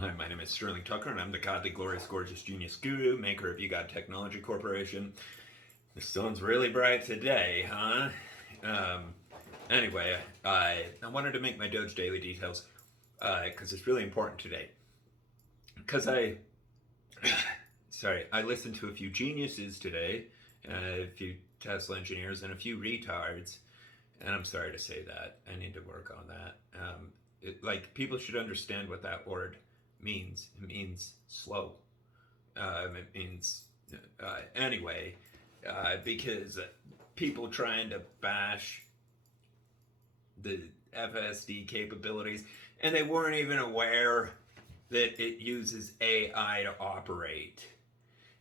Hi, my name is Sterling Tucker, and I'm the godly, glorious, gorgeous, genius guru, maker of You Got Technology Corporation. The sun's really bright today, huh? Um, anyway, I wanted to make my DOGE Daily Details because it's really important today. Because I listened to a few geniuses today, a few Tesla engineers, and a few retards, and I'm sorry to say that. I need to work on that. People should understand what that word means. It means slow. It means anyway, because people trying to bash the FSD capabilities, and they weren't even aware that it uses AI to operate.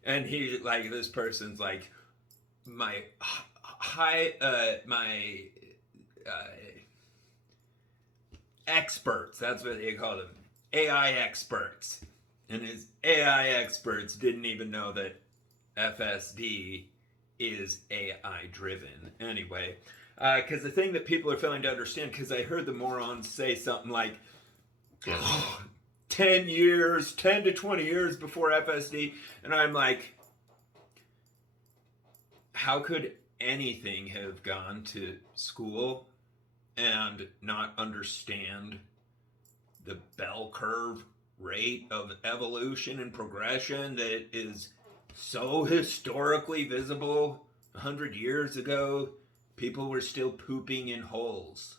And this person's like, my experts. That's what they call them, AI experts. And his AI experts didn't even know that FSD is AI driven. Anyway, because the thing that people are failing to understand, because I heard the morons say something like, 10 years, 10 to 20 years before FSD. And I'm like, how could anything have gone to school and not understand the bell curve rate of evolution and progression that is so historically visible? 100 years ago, people were still pooping in holes.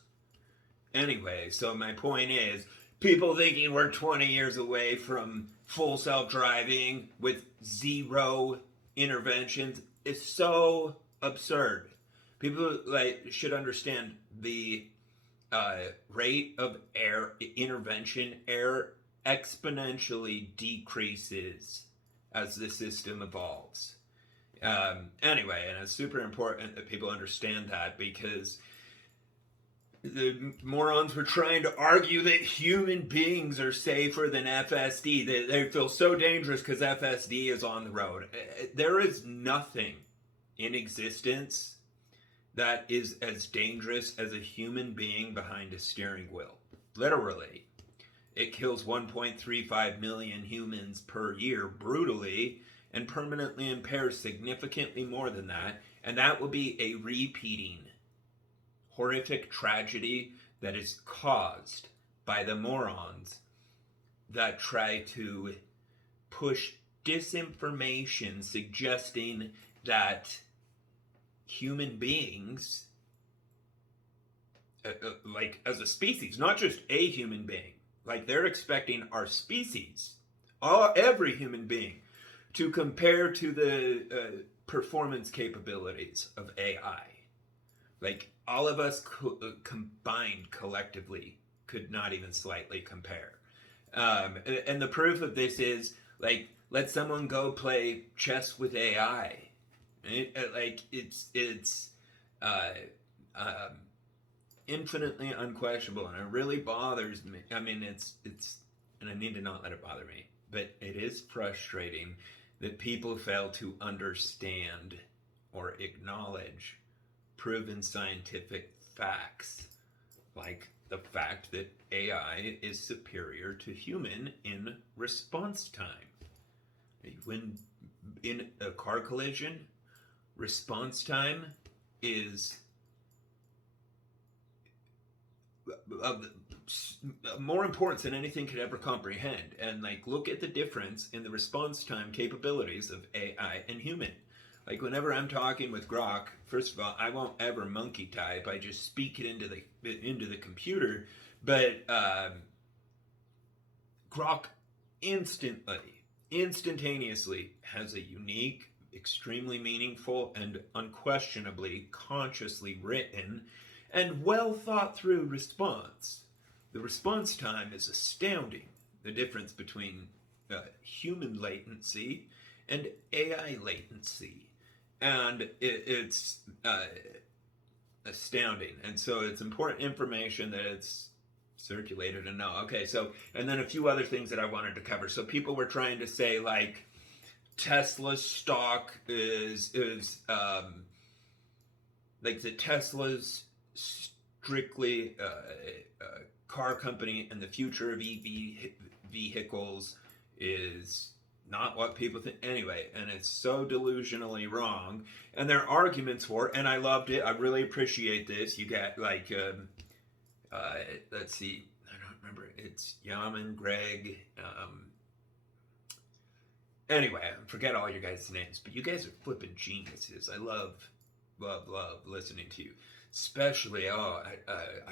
Anyway, so my point is, people thinking we're 20 years away from full self-driving with zero interventions is so absurd. People should understand the rate of intervention error exponentially decreases as the system evolves. Anyway, and it's super important that people understand that, because the morons were trying to argue that human beings are safer than FSD. They feel so dangerous because FSD is on the road. There is nothing in existence that is as dangerous as a human being behind a steering wheel. Literally. It kills 1.35 million humans per year brutally and permanently impairs significantly more than that. And that will be a repeating horrific tragedy that is caused by the morons that try to push disinformation suggesting that human beings, as a species, not just a human being, like they're expecting our species, every human being, to compare to the performance capabilities of AI. Like all of us combined collectively could not even slightly compare. And the proof of this is, let someone go play chess with AI. It's infinitely unquestionable, and it really bothers me. I mean, it's and I need to not let it bother me, but it is frustrating that people fail to understand or acknowledge proven scientific facts, like the fact that AI is superior to human in response time. When in a car collision, response time is of more importance than anything could ever comprehend. And look at the difference in the response time capabilities of AI and human. Whenever I'm talking with Grok, first of all, I won't ever monkey type. I just speak it into the computer. But Grok instantaneously has a unique, extremely meaningful, and unquestionably consciously written and well thought through response. The response time is astounding. The difference between human latency and AI latency. And it's astounding. And so it's important information that it's circulated and know. Okay, so, and then a few other things that I wanted to cover. So people were trying to say Tesla's stock is the Tesla's strictly car company, and the future of EV vehicles is not what people think anyway, and it's so delusionally wrong. And their arguments for it, and I loved it. I really appreciate this. You got like, let's see, I don't remember. It's Yaman, Greg. Anyway, I forget all your guys' names, but you guys are flipping geniuses. I love listening to you. Especially, I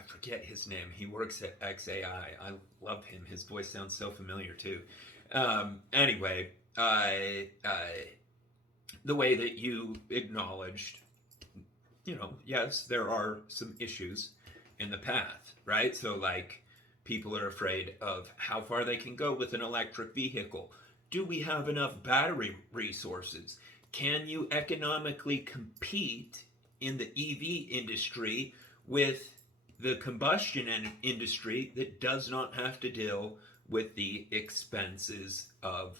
forget his name. He works at XAI. I love him. His voice sounds so familiar too. Anyway, the way that you acknowledged, yes, there are some issues in the path, right? So, like, people are afraid of how far they can go with an electric vehicle. Do we have enough battery resources? Can you economically compete in the EV industry with the combustion industry that does not have to deal with the expenses of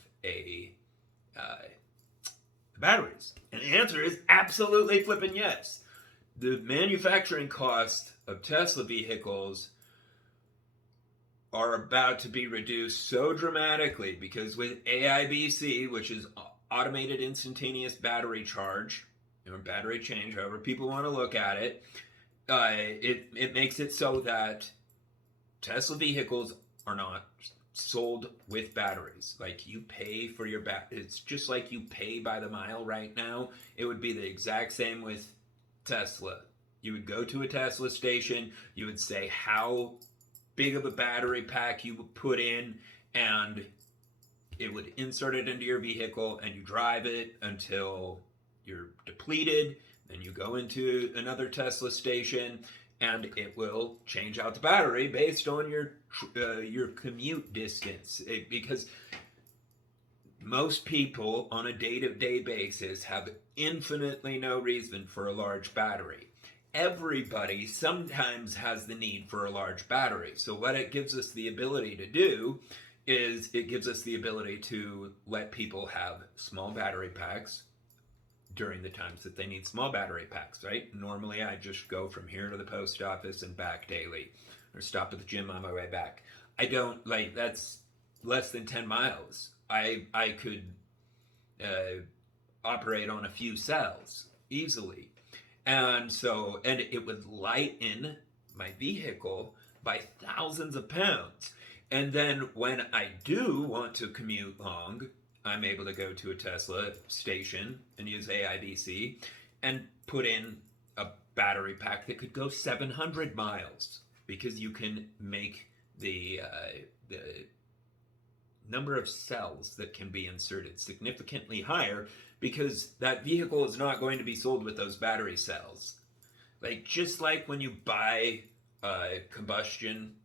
batteries? And the answer is absolutely flipping yes. The manufacturing cost of Tesla vehicles are about to be reduced so dramatically because with AIBC, which is automated instantaneous battery charge, or battery change, however people want to look at it, it makes it so that Tesla vehicles are not sold with batteries. Like, you pay for your it's just like you pay by the mile right now. It would be the exact same with Tesla. You would go to a Tesla station, you would say how big of a battery pack you would put in, and it would insert it into your vehicle, and you drive it until you're depleted. Then you go into another Tesla station, and it will change out the battery based on your commute distance. Because most people on a day-to-day basis have infinitely no reason for a large battery. Everybody sometimes has the need for a large battery. So what it gives us the ability to do is it gives us the ability to let people have small battery packs during the times that they need small battery packs, right? Normally I just go from here to the post office and back daily, or stop at the gym on my way back. I don't, like, that's less than 10 miles. I could operate on a few cells easily. And so, and it would lighten my vehicle by thousands of pounds. And then when I do want to commute long, I'm able to go to a Tesla station and use AIBC and put in a battery pack that could go 700 miles, because you can make the number of cells that can be inserted significantly higher, because that vehicle is not going to be sold with those battery cells. Like, just like when you buy a combustion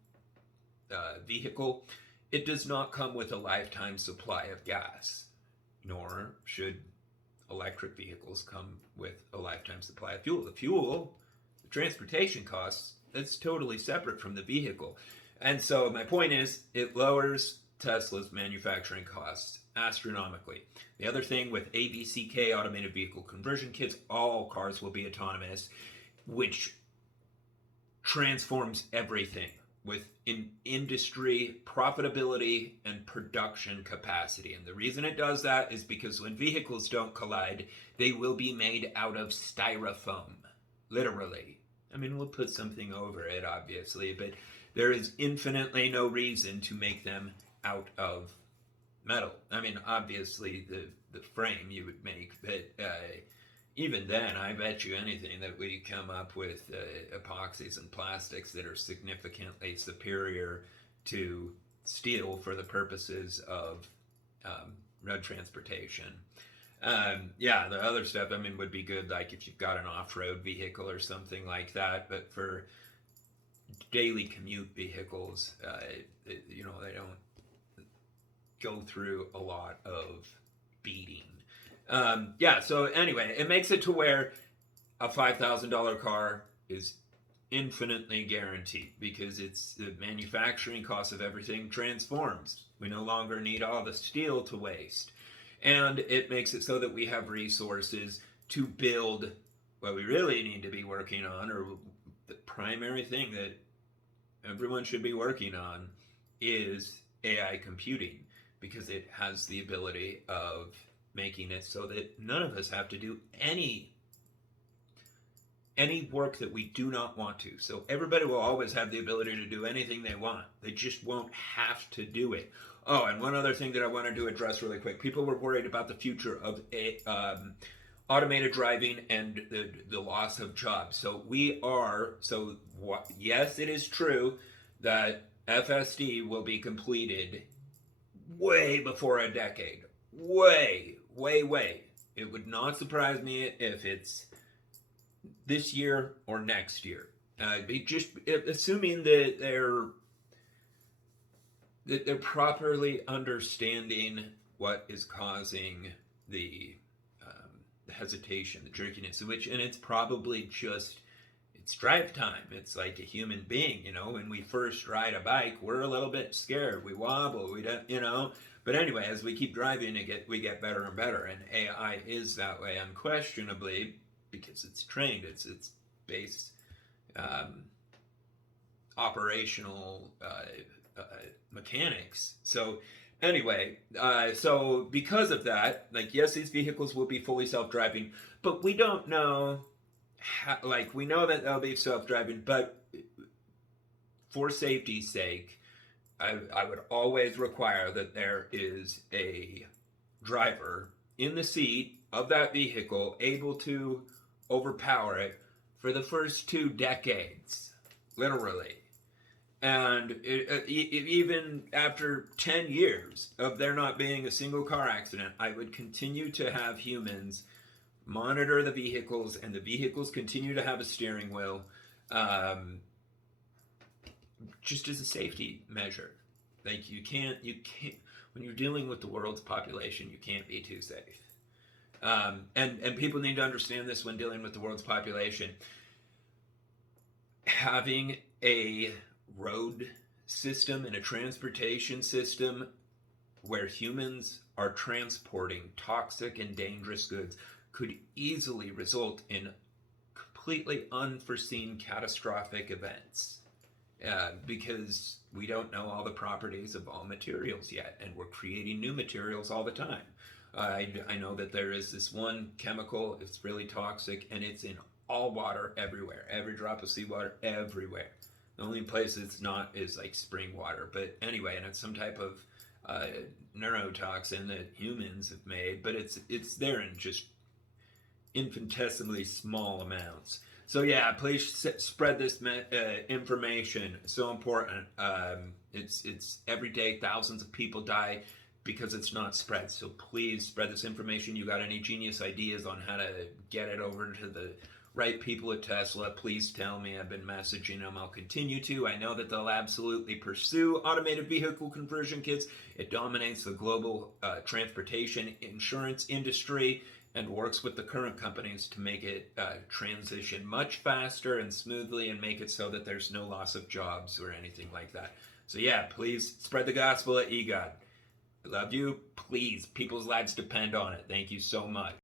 vehicle, it does not come with a lifetime supply of gas, nor should electric vehicles come with a lifetime supply of fuel. The transportation costs, that's totally separate from the vehicle. And so my point is, it lowers Tesla's manufacturing costs astronomically. The other thing with AVCK, automated vehicle conversion kits, all cars will be autonomous, which transforms everything with industry profitability and production capacity. And the reason it does that is because when vehicles don't collide, they will be made out of styrofoam, literally. I mean, we'll put something over it, obviously, but there is infinitely no reason to make them out of metal. I mean, obviously the frame you would make, but even then, I bet you anything that we come up with epoxies and plastics that are significantly superior to steel for the purposes of road transportation. Yeah, the other stuff, I mean, would be good, like if you've got an off-road vehicle or something like that, but for daily commute vehicles, they don't go through a lot of beating. So anyway, it makes it to where a $5,000 car is infinitely guaranteed, because it's the manufacturing cost of everything transforms. We no longer need all the steel to waste. And it makes it so that we have resources to build what we really need to be working on, or the primary thing that everyone should be working on, is AI computing, because it has the ability of making it so that none of us have to do any work that we do not want to. So everybody will always have the ability to do anything they want. They just won't have to do it. Oh, and one other thing that I wanted to address really quick. People were worried about the future of automated driving and the loss of jobs. Yes, it is true that FSD will be completed way before a decade. Way. It would not surprise me if it's this year or next year. Just assuming that they're properly understanding what is causing the hesitation, the jerkiness, and it's probably just it's drive time. It's like a human being, when we first ride a bike, we're a little bit scared, we wobble, we don't. But anyway, as we keep driving, we get better and better, and AI is that way unquestionably, because it's trained, it's base operational mechanics. So anyway, so because of that, yes, these vehicles will be fully self-driving, but we don't know how, we know that they'll be self-driving, but for safety's sake, I would always require that there is a driver in the seat of that vehicle able to overpower it for the first 2 decades, literally. And even after 10 years of there not being a single car accident, I would continue to have humans monitor the vehicles, and the vehicles continue to have a steering wheel, just as a safety measure. You can't, when you're dealing with the world's population, you can't be too safe. And people need to understand this when dealing with the world's population. Having a road system and a transportation system where humans are transporting toxic and dangerous goods could easily result in completely unforeseen catastrophic events, because we don't know all the properties of all materials yet, and we're creating new materials all the time. I know that there is this one chemical, it's really toxic, and it's in all water everywhere, every drop of seawater everywhere. The only place it's not is spring water. But anyway, and it's some type of neurotoxin that humans have made, but it's there in just infinitesimally small amounts. So yeah, please spread this information. It's so important. It's every day thousands of people die because it's not spread. So please spread this information. You got any genius ideas on how to get it over to the right people at Tesla, please tell me. I've been messaging them. I'll continue to. I know that they'll absolutely pursue automated vehicle conversion kits. It dominates the global transportation insurance industry and works with the current companies to make it transition much faster and smoothly, and make it so that there's no loss of jobs or anything like that. So yeah, please spread the gospel at EGOD. I love you. Please, people's lives depend on it. Thank you so much.